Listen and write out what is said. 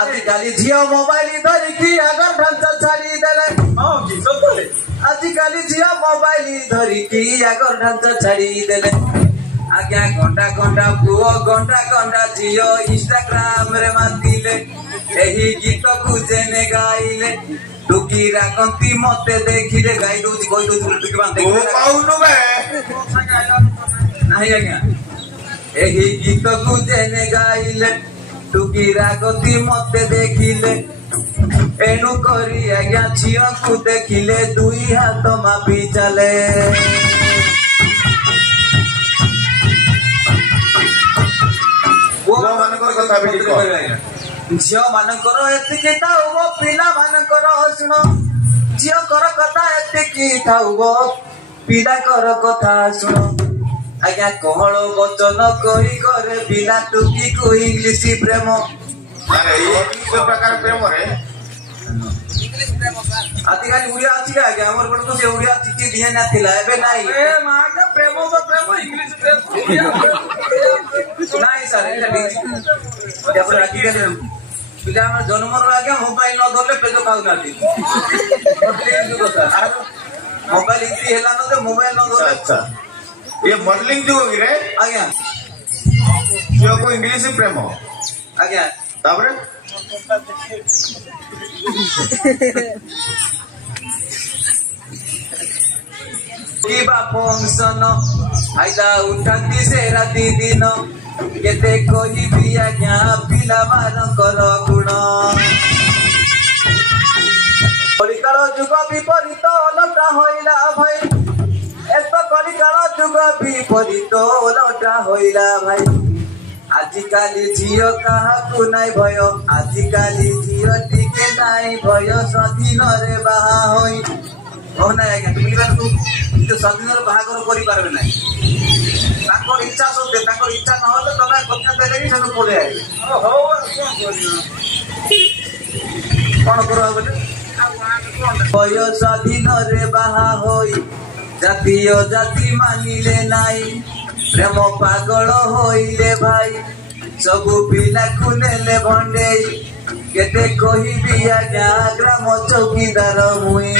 आजिकाली झियो mobile धरिकी Agar ढांचा छाड़ी देले आजिकाली झियो मोबाइल धरिकी आगर ढांचा छाड़ी देले आज्ञा घंटा घंटा पुओ घंटा घंटा झियो इंस्टाग्राम रे मातिले एही गीत को जेने गाइले टुकी रागंती मते देखिले गाई दूज कोई दूज टुकी बांधे ओ पाउनु बे नहीं आज्ञा एही गीत को जेने गाइले टुकी रागंती मते देखिले एनु करी आज्ञा झियो को देखिले दुई हाथ मापी चले पुआ मानकर कथा भी ठीक झियो मानकर एतिकी थाउबो पिला मानकर शुण झियो कर कथा एतिकी थाउबो पिला कर कथा शुण आज्ञा कहल वचन कही करे पिला टुकी को इंग्लिश प्रेम अरे ये प्रकार प्रेम रे आजिकाली उड़िया अछि का आज्ञा हमर बड़ तो से उड़िया चिट्ठी दिए ना थिला एबे नाही ए मागा प्रेम तो प्रेम इंग्लिश प्रेम नाही सर एटा ठीक तापर आजिकाली पिला हमर जन्मर आज्ञा मोबाइल न धरले पेजो खाउ नाती प्लीज जो सर मोबाइल इति हेला न जे मोबाइल न धरले अच्छा ये मॉडलिंग जो रे आज्ञा जो को इंग्लिश प्रेम आज्ञा ताପରେ किबा फंक्शन आइदा उठाती से राती दिन केते कोई भी आज्ञा पिला मानकर गुण कलिकाल जुग विपरीत ओलटा होइला भाई एत कलिकाल जुग विपरीत ओलटा होइला भाई आजिकाली झियो काहाकू नाई भय आजिकाली झियो टिके नाई भय स्वाधीन रे बाहा होई हो ना आज्ञा तुम तू स्वाधीन रे बाहागर करि पारबे नाही ताकर इच्छा सब ताकर इच्छा न होले तमे कन्या देले कि सेनु पळे आइ हो कोन करो बोले भय स्वाधीन रे बाहा होई जातीय जाति मानिले नाई प्रेम पागल होइले भाई सबु पिला खुलेले भंडेई केते कहिबी आज्ञा ग्राम चौकीदार मुई